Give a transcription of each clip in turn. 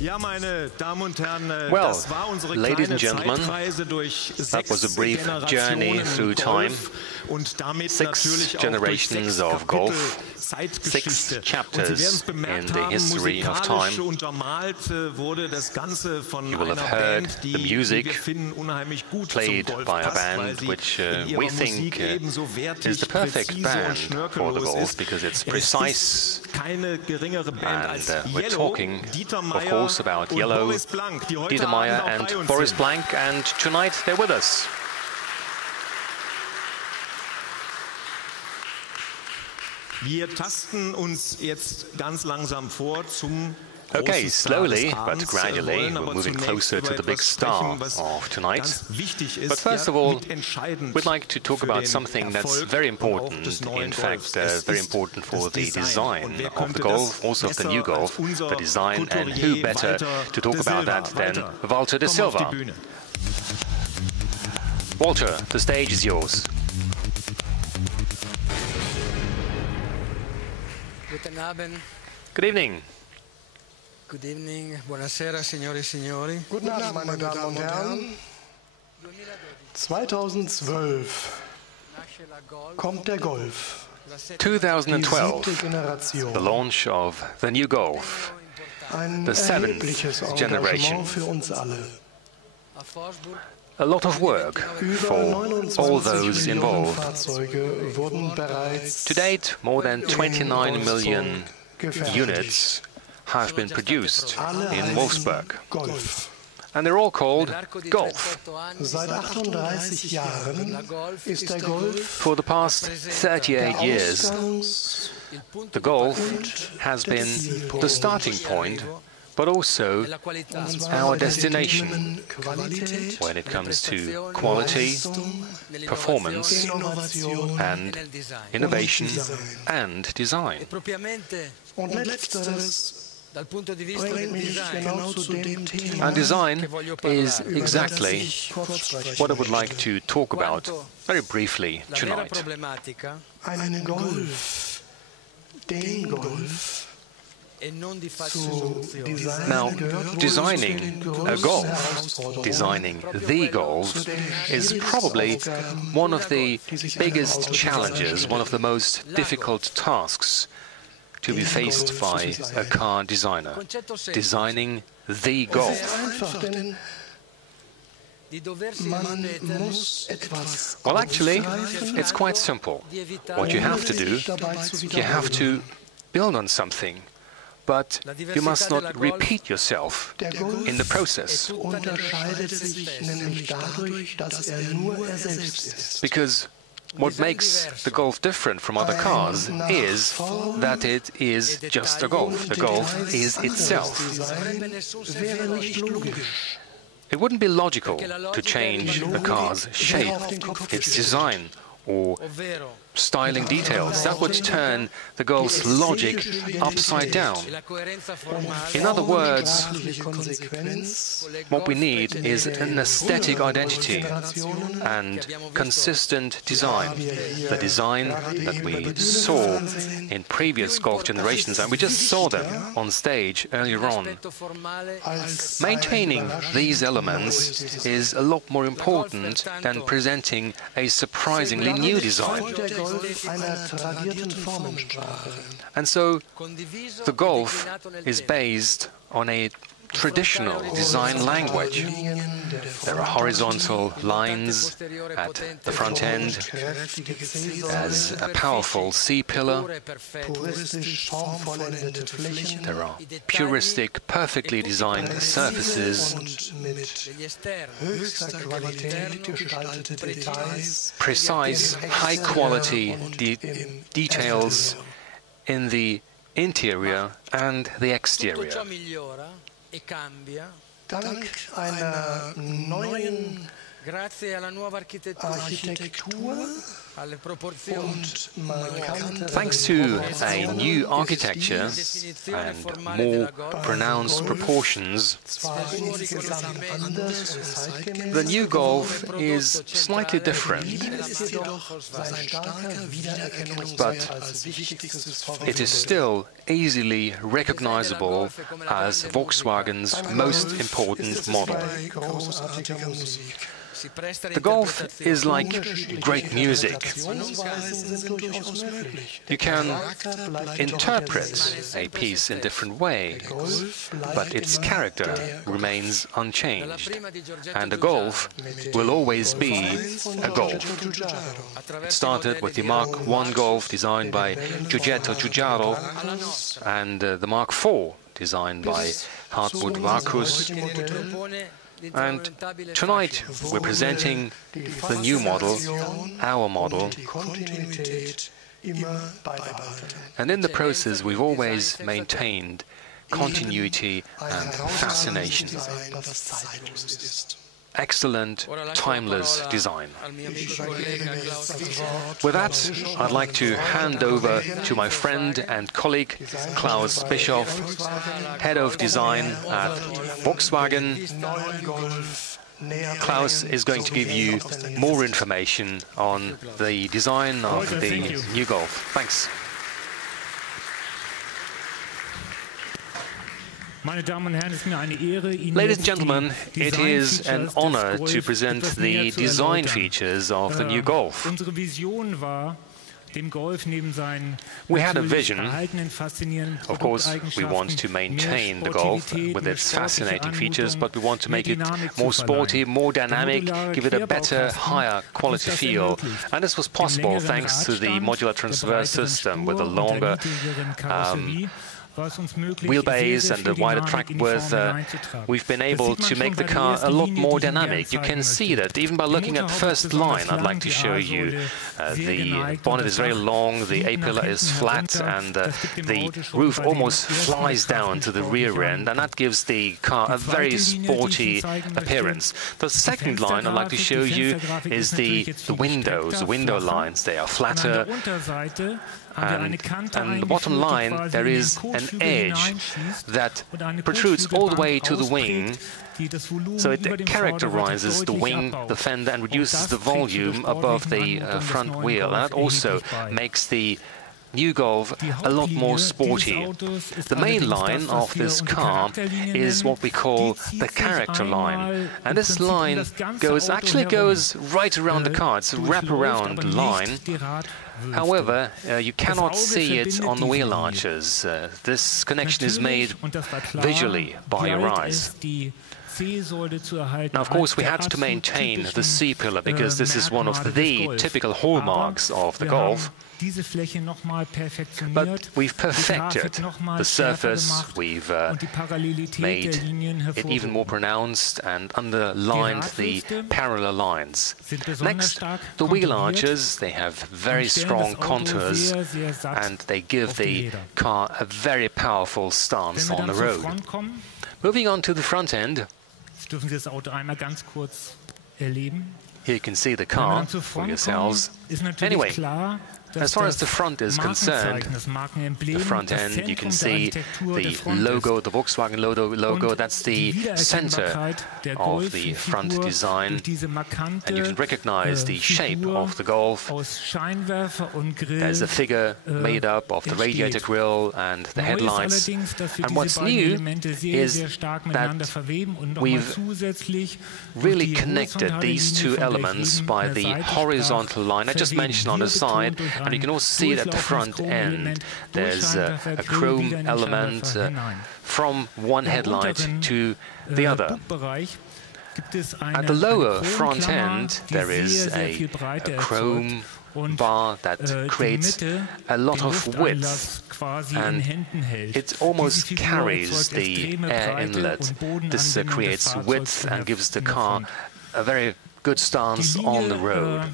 Well, ladies and gentlemen, that was a brief journey through time. 6 generations of golf, 6 chapters in the history of time. You will have heard the music played by a band which we think is the perfect band for the golf because it's precise. And we're talking, of course, about Yellow, Dieter Meier and Boris Blank, and tonight they're with us. Okay, slowly but gradually we're moving closer to the big star of tonight. But first of all, we'd like to talk about something that's very important, in fact, very important for the design of the Golf, also of the new Golf, the design, and who better to talk about that than Walter de Silva. Walter, the stage is yours. Good evening. Good evening, buonasera, signore e signori. Guten Abend, meine Damen und Herren. 2012 kommt der Golf. 2012, the launch of the new Golf, the 7th generation. Für uns alle. A lot of work for all those involved. To date, more than 29 million units have been produced in Wolfsburg. And they're all called Golf. For the past 38 years, the Golf has been the starting point, but also our destination when it comes to quality, performance, and innovation and design. And design is exactly what I would like to talk about very briefly tonight. Now, designing a Golf, designing the Golf, is probably one of the biggest challenges, one of the most difficult tasks to be faced by a car designer, designing the Golf. Well, actually, it's quite simple. What you have to do, you have to build on something, but you must not repeat yourself in the process. Because what makes the Golf different from other cars is that it is just a Golf. The Golf is itself. It wouldn't be logical to change a car's shape, its design, or styling details. That would turn the Golf's logic upside down. In other words, what we need is an aesthetic identity and consistent design. The design that we saw in previous Golf generations, and we just saw them on stage earlier on. Maintaining these elements is a lot more important than presenting a surprisingly new design. And so the Golf is based on a traditional design language. There are horizontal lines at the front end, as a powerful C-pillar. There are puristic, perfectly designed surfaces, precise, high-quality details in the interior and the exterior. Dank einer neuen Architektur Thanks to a new architecture and more pronounced proportions, the new Golf is slightly different, but it is still easily recognizable as Volkswagen's most important model. The Golf is like great music. You can interpret a piece in different ways, but its character remains unchanged. And a Golf will always be a Golf. It started with the Mark I Golf designed by Giugiaro Giugiaro and the Mark IV designed by Hartmut Varkus. And tonight we're presenting the new model, our model, and in the process we've always maintained continuity and fascination. Excellent, timeless design. With that, I'd like to hand over to my friend and colleague Klaus Bischoff, Head of Design at Volkswagen. Klaus is going to give you more information on the design of the new Golf. Thanks. Ladies and gentlemen, it is an honor to present the design features of the new Golf. We had a vision. Of course, we want to maintain the Golf with its fascinating features, but we want to make it more sporty, more dynamic, give it a better, higher quality feel. And this was possible thanks to the modular transverse system with a longer wheelbase and a wider track width. We've been able to make the car a lot more dynamic. You can see that even by looking at the first line. I'd like to show you the bonnet is very long, the A-pillar is flat, and the roof almost flies down to the rear end, and that gives the car a very sporty appearance. The second line I'd like to show you is the windows, the window lines. They are flatter. And the bottom line, there is an edge that protrudes all the way to the wing, so it characterizes the wing, the fender, and reduces the volume above the front wheel. And that also makes the new Golf a lot more sporty. The main line of this car is what we call the character line, and this line actually goes right around the car. It's a wraparound line. However, you cannot see it on the wheel arches. This connection is made visually by your eyes. Now, of course, we had to maintain the C-pillar because this is one of the typical hallmarks of the Golf. But we've perfected the surface, we've made it even more pronounced and underlined the parallel lines. Next, the wheel arches, they have very strong contours and they give the car a very powerful stance on the road. Moving on to the front end, here you can see the car for yourselves. Anyway, as far as the front is concerned, the front end, you can see the logo, the Volkswagen logo, that's the center of the front design, and you can recognize the shape of the Golf. There's a figure made up of the radiator grille and the headlights, and what's new is that we've really connected these two elements by the horizontal line I just mentioned on the side. And you can also see it at the front end. There's a chrome element from one headlight to the other. At the lower front end, there is a chrome bar that creates a lot of width, and it almost carries the air inlet. This creates width and gives the car a very good stance on the road.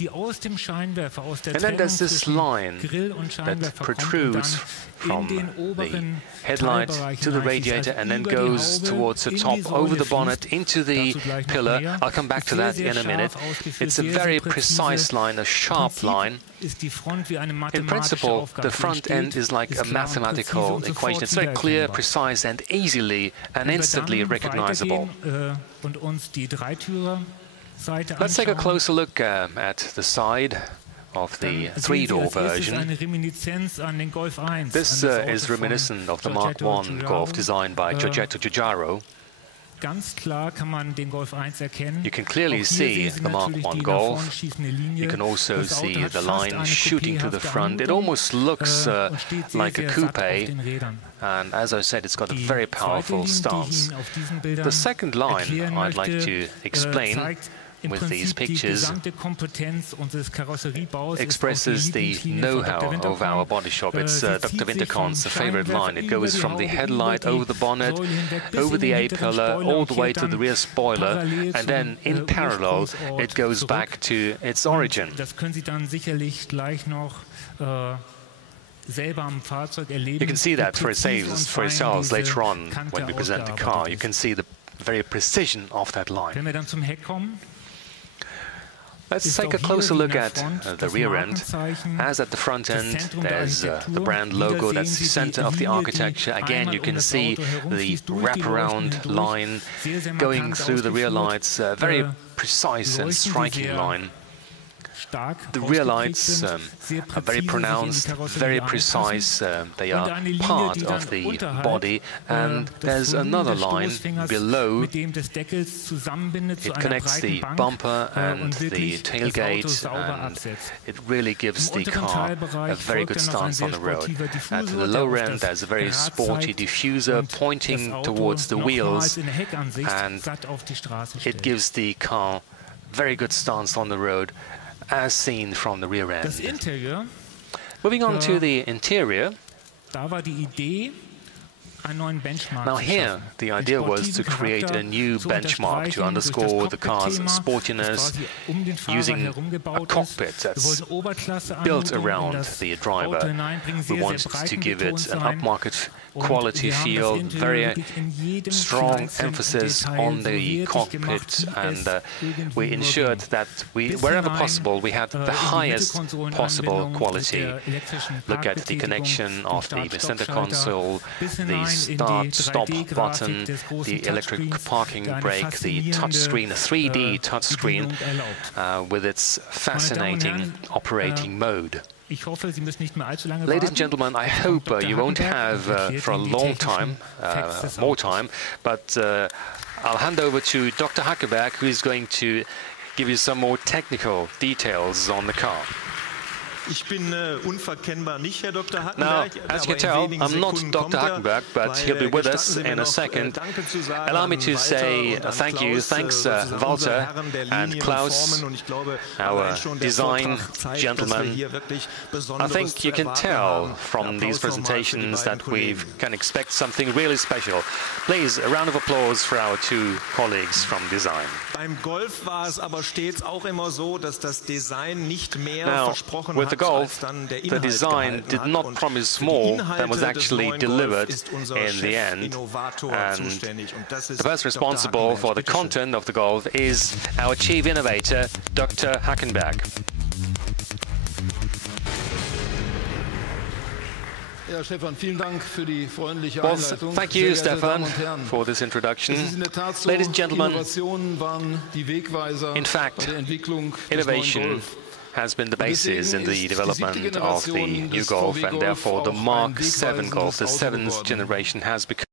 And then there's this line that protrudes from the headlight to the radiator and then goes towards the top, over the bonnet, into the pillar. I'll come back to that in a minute. It's a very precise line, a sharp line. In principle, the front end is like a mathematical equation. It's very clear, precise, and easily and instantly recognizable. Let's take a closer look at the side of the three-door version. This is reminiscent of the Mark I Golf designed by Giorgetto Giugiaro. You can clearly see the Mark I Golf. You can also see the line shooting to the front. It almost looks like a coupe, and as I said, it's got a very powerful stance. The second line I'd like to explain with these pictures expresses the know-how of our body shop. It's Dr. Winterkorn's favorite line. It goes from the headlight over the bonnet, over the A-pillar, all the way to the rear spoiler, and then in parallel it goes back to its origin. You can see that for yourselves later on when we present the car. You can see the very precision of that line. Let's take a closer look at the rear end. As at the front end, there's the brand logo. That's the center of the architecture. Again, you can see the wraparound line going through the rear lights. Very precise and striking line. The rear lights are very pronounced, very precise. They are part of the body, and there's another line below. It connects the bumper and the tailgate, and it really gives the car a very good stance on the road. At the lower end, there's a very sporty diffuser pointing towards the wheels, and it gives the car very good stance on the road, as seen from the rear end. Moving on to the interior. Now here, the idea was to create a new benchmark to underscore the car's sportiness using a cockpit that's built around the driver. We wanted to give it an upmarket quality feel, very strong emphasis on the cockpit, and we ensured that wherever possible, we had the highest possible quality. Look at the connection of the center console, the start-stop button, the electric parking brake, the touchscreen, a 3D touchscreen with its fascinating operating mode. Ladies and gentlemen, I hope you won't have for a long time, more time, but I'll hand over to Dr. Hackenberg, who is going to give you some more technical details on the car. Now, as you can tell, I'm not Dr. Hackenberg, but he'll be with us in a second. Allow me to say thank you. Thanks, Walter and Klaus, our design gentlemen. I think you can tell from these presentations that we can expect something really special. Please, a round of applause for our two colleagues from design. Now, with the Golf, the design did not promise more than was actually delivered in the end. And the person responsible for the content of the Golf is our chief innovator, Dr. Hackenberg. Well, thank you, Stefan, for this introduction. Ladies and gentlemen, in fact, innovation has been the basis in the development of the new Golf, and therefore the Mark VII Golf, the 7th generation, has become